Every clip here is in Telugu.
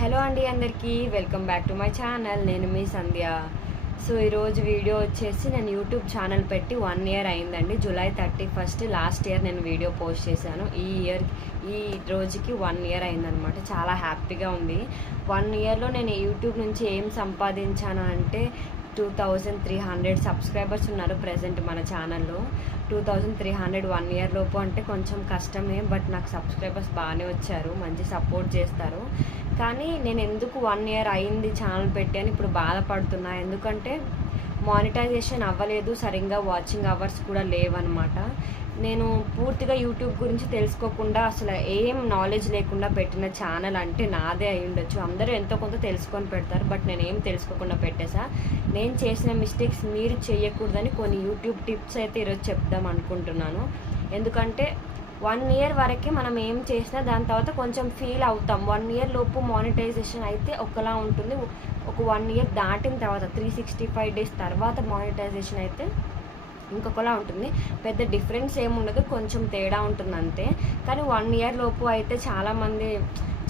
హలో అండి, అందరికీ welcome back to my channel. నేను మీ సంధ్య. సో ఈరోజు వీడియో వచ్చేసి నేను యూట్యూబ్ ఛానల్ పెట్టి 1 ఇయర్ అయిందండి. జూలై 31 లాస్ట్ ఇయర్ నేను వీడియో పోస్ట్ చేశాను. ఈ రోజుకి 1 ఇయర్ అయిందనమాట. చాలా హ్యాపీగా ఉంది. 1 ఇయర్లో నేను యూట్యూబ్ నుంచి ఏం సంపాదించాను అంటే 2300 సబ్స్క్రైబర్స్ ఉన్నారు ప్రజెంట్ మన ఛానల్లో. 2300 1 ఇయర్ లోపు అంటే కొంచెం కష్టమే, బట్ నాకు సబ్స్క్రైబర్స్ బాగానే వచ్చారు, మంచి సపోర్ట్ చేస్తారు. కానీ నేను ఎందుకు 1 ఇయర్ అయింది ఛానల్ పెట్టి అని ఇప్పుడు బాధపడుతున్నా. ఎందుకంటే మానిటైజేషన్ అవ్వలేదు, సరిగ్గా వాచింగ్ అవర్స్ కూడా లేవన్నమాట. నేను పూర్తిగా యూట్యూబ్ గురించి తెలుసుకోకుండా, అసలు ఏం నాలెడ్జ్ లేకుండా పెట్టిన ఛానల్ అంటే నాదే అయి ఉండొచ్చు. అందరూ ఎంతో కొంత తెలుసుకొని పెడతారు, బట్ నేను ఏం తెలుసుకోకుండా పెట్టేసా. నేను చేసిన మిస్టేక్స్ మీరు చేయకూడదని కొన్ని యూట్యూబ్ టిప్స్ అయితే ఈరోజు చెప్దాం అనుకుంటున్నాను. ఎందుకంటే 1 ఇయర్ వరకే మనం ఏం చేసినా దాని తర్వాత కొంచెం ఫీల్ అవుతాం. 1 ఇయర్ లోపు మానిటైజేషన్ అయితే ఒకలా ఉంటుంది. ఒక 1 ఇయర్ దాటిన తర్వాత 365 డేస్ తర్వాత మానిటైజేషన్ అయితే ఇంకొకలా ఉంటుంది. పెద్ద డిఫరెన్స్ ఏముండదు, కొంచెం తేడా ఉంటుంది అంతే. కానీ 1 ఇయర్ లోపు అయితే చాలామంది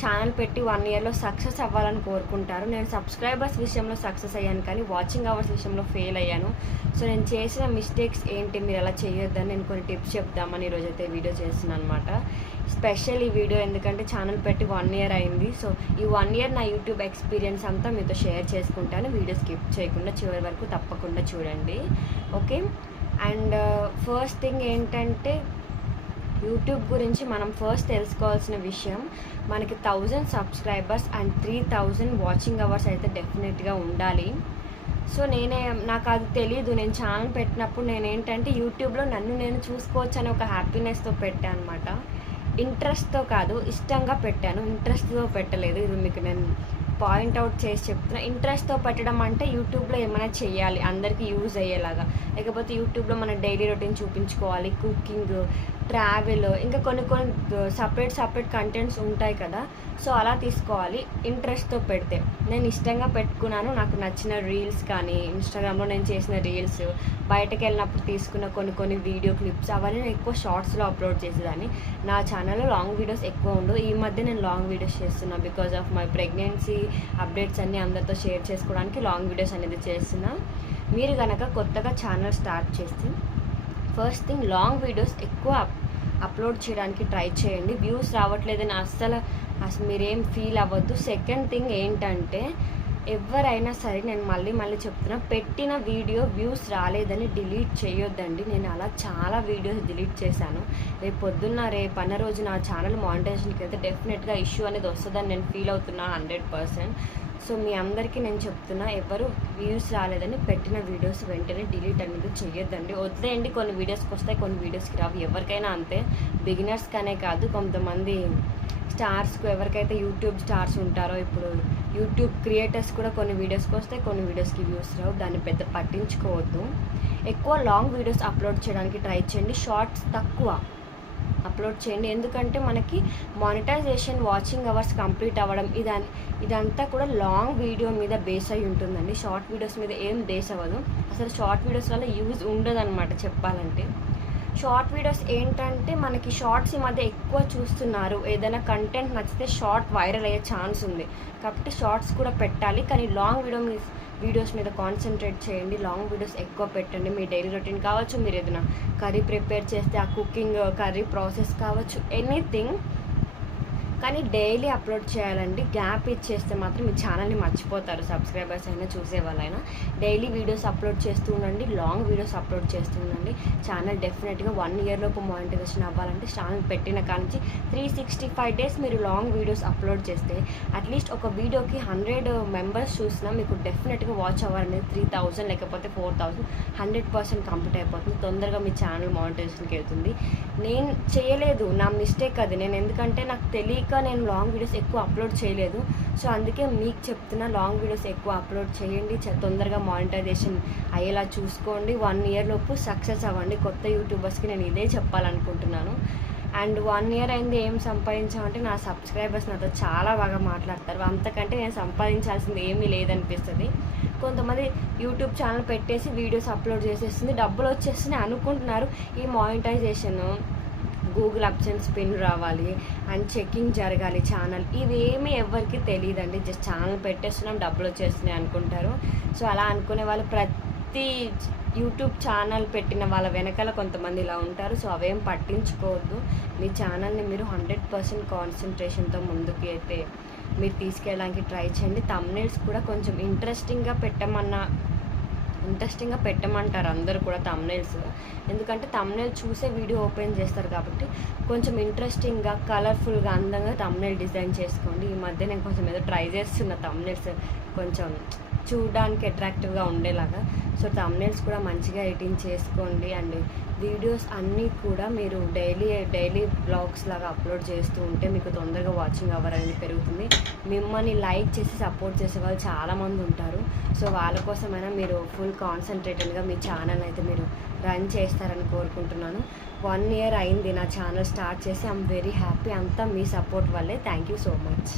ఛానల్ పెట్టి 1 ఇయర్లో సక్సెస్ అవ్వాలని కోరుకుంటారు. నేను సబ్స్క్రైబర్స్ విషయంలో సక్సెస్ అయ్యాను, కానీ వాచింగ్ అవర్స్ విషయంలో ఫెయిల్ అయ్యాను. సో నేను చేసిన మిస్టేక్స్ ఏంటి, మీరు అలా చేయొద్దని నేను కొన్ని టిప్స్ చెప్దామని ఈరోజైతే వీడియో చేస్తున్నాను అనమాట. స్పెషల్ ఈ వీడియో ఎందుకంటే ఛానల్ పెట్టి 1 ఇయర్ అయింది. సో ఈ 1 ఇయర్ నా యూట్యూబ్ ఎక్స్పీరియన్స్ అంతా మీతో షేర్ చేసుకుంటాను. వీడియో స్కిప్ చేయకుండా చివరి వరకు తప్పకుండా చూడండి, ఓకే. అండ్ ఫస్ట్ థింగ్ ఏంటంటే, యూట్యూబ్ గురించి మనం ఫస్ట్ తెలుసుకోవాల్సిన విషయం, మనకి 1000 సబ్స్క్రైబర్స్ అండ్ 3000 వాచింగ్ అవర్స్ అయితే డెఫినెట్గా ఉండాలి. సో నాకు అది తెలీదు. నేను ఛానల్ పెట్టినప్పుడు నేనేంటంటే యూట్యూబ్లో నన్ను నేను చూసుకోవచ్చు అని ఒక హ్యాపీనెస్తో పెట్టాను అనమాట. ఇంట్రెస్ట్తో కాదు, ఇష్టంగా పెట్టాను, ఇంట్రెస్ట్తో పెట్టలేదు. ఇది మీకు నేను పాయింట్అవుట్ చేసి చెప్తున్నా. ఇంట్రెస్ట్తో పెట్టడం అంటే యూట్యూబ్లో ఏమైనా చేయాలి, అందరికీ యూజ్ అయ్యేలాగా. లేకపోతే యూట్యూబ్లో మన డైలీ రొటీన్ చూపించుకోవాలి, కుకింగ్, ట్రావెల్, ఇంకా కొన్ని సపరేట్ కంటెంట్స్ ఉంటాయి కదా. సో అలా తీసుకోవాలి ఇంట్రెస్ట్తో పెడితే. నేను ఇష్టంగా పెట్టుకున్నాను. నాకు నచ్చిన రీల్స్ కానీ, ఇన్స్టాగ్రామ్లో నేను చేసిన రీల్స్, బయటకు వెళ్ళినప్పుడు తీసుకున్న కొన్ని వీడియో క్లిప్స్, అవన్నీ నేను ఎక్కువ షార్ట్స్లో అప్లోడ్ చేసేదాన్ని. నా ఛానల్లో లాంగ్ వీడియోస్ ఎక్కువ ఉండవు. ఈ మధ్య నేను లాంగ్ వీడియోస్ చేస్తున్నాను. Because of my pregnancy updates అన్నీ అందరితో షేర్ చేసుకోవడానికి లాంగ్ వీడియోస్ అనేది చేస్తున్నా. మీరు కనుక కొత్తగా ఛానల్ స్టార్ట్ చేస్తే ఫస్ట్ థింగ్ లాంగ్ వీడియోస్ ఎక్కువ అప్లోడ్ చేయడానికి ట్రై చేయండి. వ్యూస్ రావట్లేదని అస్సలు మీరేం ఫీల్ అవ్వద్దు. సెకండ్ థింగ్ ఏంటంటే, ఎవరైనా సరే నేను మళ్ళీ చెప్తున్నా, పెట్టిన వీడియో వ్యూస్ రాలేదని డిలీట్ చేయొద్దండి. నేను అలా చాలా వీడియోస్ డిలీట్ చేశాను. రేపు అన్న రోజు నా ఛానల్ మానిటైజేషన్కి అయితే డెఫినెట్గా ఇష్యూ అనేది వస్తుందని నేను ఫీల్ అవుతున్నా 100%. సో మీ అందరికీ నేను చెప్తున్నా, ఎవరు వ్యూస్ రాలేదని పెట్టిన వీడియోస్ వెంటనే డిలీట్ అనేది చేయొద్దండి. వదిలేయండి, కొన్ని వీడియోస్కి వస్తాయి, కొన్ని వీడియోస్కి రావు. ఎవరికైనా అంతే, బిగినర్స్కనే కాదు, కొంతమంది స్టార్స్కు, ఎవరికైతే యూట్యూబ్ స్టార్స్ ఉంటారో, ఇప్పుడు యూట్యూబ్ క్రియేటర్స్ కూడా కొన్ని వీడియోస్కి వస్తాయి, కొన్ని వీడియోస్కి వ్యూస్ రావు. దాన్ని పెద్ద పట్టించుకోవద్దు. ఎక్కువ లాంగ్ వీడియోస్ అప్లోడ్ చేయడానికి ట్రై చేయండి. షార్ట్స్ తక్కువ అప్లోడ్ చేయండి. ఎందుకంటే మనకి మానిటైజేషన్, వాచింగ్ అవర్స్ కంప్లీట్ అవ్వడం, ఇదంతా కూడా లాంగ్ వీడియో మీద బేస్ అయి ఉంటుందండి. షార్ట్ వీడియోస్ మీద ఏం బేస్ అవ్వదు. అసలు షార్ట్ వీడియోస్ వల్ల యూజ్ ఉండదు అనమాట చెప్పాలంటే. షార్ట్ వీడియోస్ ఏంటంటే, మనకి షార్ట్స్ ఈ మధ్య ఎక్కువ చూస్తున్నారు. ఏదైనా కంటెంట్ నచ్చితే షార్ట్ వైరల్ అయ్యే ఛాన్స్ ఉంది, కాబట్టి షార్ట్స్ కూడా పెట్టాలి. కానీ లాంగ్ వీడియోస్ మీద కాన్సన్ట్రేట్ చేయండి. లాంగ్ వీడియోస్ ఎక్కువ పెట్టండి. మీ డైలీ రొటీన్ కావచ్చు, మీరు ఏదైనా కర్రీ ప్రిపేర్ చేస్తే ఆ కుకింగ్, కర్రీ ప్రాసెస్ కావచ్చు, ఎనీథింగ్, కానీ డైలీ అప్లోడ్ చేయాలండి. గ్యాప్ ఇచ్చేస్తే మాత్రం మీ ఛానల్ని మర్చిపోతారు, సబ్స్క్రైబర్స్ అయినా చూసే వాళ్ళైనా. డైలీ వీడియోస్ అప్లోడ్ చేస్తూ ఉండండి, లాంగ్ వీడియోస్ అప్లోడ్ చేస్తూ ఉండండి. ఛానల్ డెఫినెట్గా 1 ఇయర్ లోపు మానిటైజేషన్ అవ్వాలంటే, ఛానల్ పెట్టిన కానించి 365 డేస్ మీరు లాంగ్ వీడియోస్ అప్లోడ్ చేస్తే అట్లీస్ట్ ఒక వీడియోకి 100 మెంబర్స్ చూసినా మీకు డెఫినెట్గా వాచ్ అవర్ అనేది 3000 లేకపోతే 4000 100% కంప్లీట్ అయిపోతుంది. తొందరగా మీ ఛానల్ మానిటైజేషన్కి వెళ్తుంది. నేను చేయలేదు, నా మిస్టేక్ అది. ఎందుకంటే నాకు తెలియక నేను లాంగ్ వీడియోస్ ఎక్కువ అప్లోడ్ చేయలేదు. సో అందుకే మీకు చెప్తున్నా, లాంగ్ వీడియోస్ ఎక్కువ అప్లోడ్ చేయండి. తొందరగా మానిటైజేషన్ అయ్యేలా చూసుకోండి. 1 ఇయర్ లోపు సక్సెస్ అవ్వండి. కొత్త యూట్యూబర్స్కి నేను ఇదే చెప్పాలనుకుంటున్నాను. అండ్ 1 ఇయర్ అయింది, ఏం సంపాదించామంటే, నా సబ్స్క్రైబర్స్ నాతో చాలా బాగా మాట్లాడతారు. అంతకంటే నేను సంపాదించాల్సింది ఏమీ లేదనిపిస్తుంది. కొంతమంది యూట్యూబ్ ఛానల్ పెట్టేసి వీడియోస్ అప్లోడ్ చేసేస్తుంది, డబ్బులు వచ్చేస్తుంది అనుకుంటున్నారు. ఈ మానిటైజేషన్, గూగుల్ అడ్సెన్స్ పిన్ రావాలి, అండ్ చెకింగ్ జరగాలి ఛానల్. ఇవేమీ ఎవ్వరికి తెలియదండి. జస్ట్ ఛానల్ పెట్టేస్తున్నాం, డబ్బులు వచ్చేస్తున్నాయి అనుకుంటారు. సో అలా అనుకునే వాళ్ళు ప్రతి యూట్యూబ్ ఛానల్ పెట్టిన వాళ్ళ వెనకాల కొంతమంది ఇలా ఉంటారు. సో అవేం పట్టించుకోవద్దు. మీ ఛానల్ని మీరు 100% కాన్సన్ట్రేషన్తో ముందుకు అయితే మీరు తీసుకెళ్ళడానికి ట్రై చేయండి. థంబ్నెయిల్స్ కూడా కొంచెం ఇంట్రెస్టింగ్గా పెట్టమంటారు అందరూ కూడా థంబ్నెయిల్స్. ఎందుకంటే థంబ్నెయిల్ చూసే వీడియో ఓపెన్ చేస్తారు కాబట్టి కొంచెం ఇంట్రెస్టింగ్గా, కలర్ఫుల్గా, అందంగా థంబ్నెయిల్ డిజైన్ చేసుకోండి. ఈ మధ్య నేను కొంచెం ఏదో ట్రై చేస్తున్న థంబ్నెయిల్స్ కొంచెం చూడడానికి అట్రాక్టివ్గా ఉండేలాగా. సో థంబ్నెయిల్స్ కూడా మంచిగా ఎడిటింగ్ చేసుకోండి. అండ్ వీడియోస్ అన్నీ కూడా మీరు డైలీ బ్లాగ్స్ లాగా అప్లోడ్ చేస్తూ ఉంటే మీకు తొందరగా వాచింగ్ అవర్ అనేది పెరుగుతుంది. మిమ్మల్ని లైక్ చేసి సపోర్ట్ చేసే వాళ్ళు చాలామంది ఉంటారు. సో వాళ్ళ కోసమైనా మీరు ఫుల్ కాన్సన్ట్రేటెడ్గా మీ ఛానల్ అయితే మీరు రన్ చేస్తారని కోరుకుంటున్నాను. 1 year అయింది నా ఛానల్ స్టార్ట్ చేసి. I'm very happy. అంతా మీ సపోర్ట్ వల్లే. Thank you so much.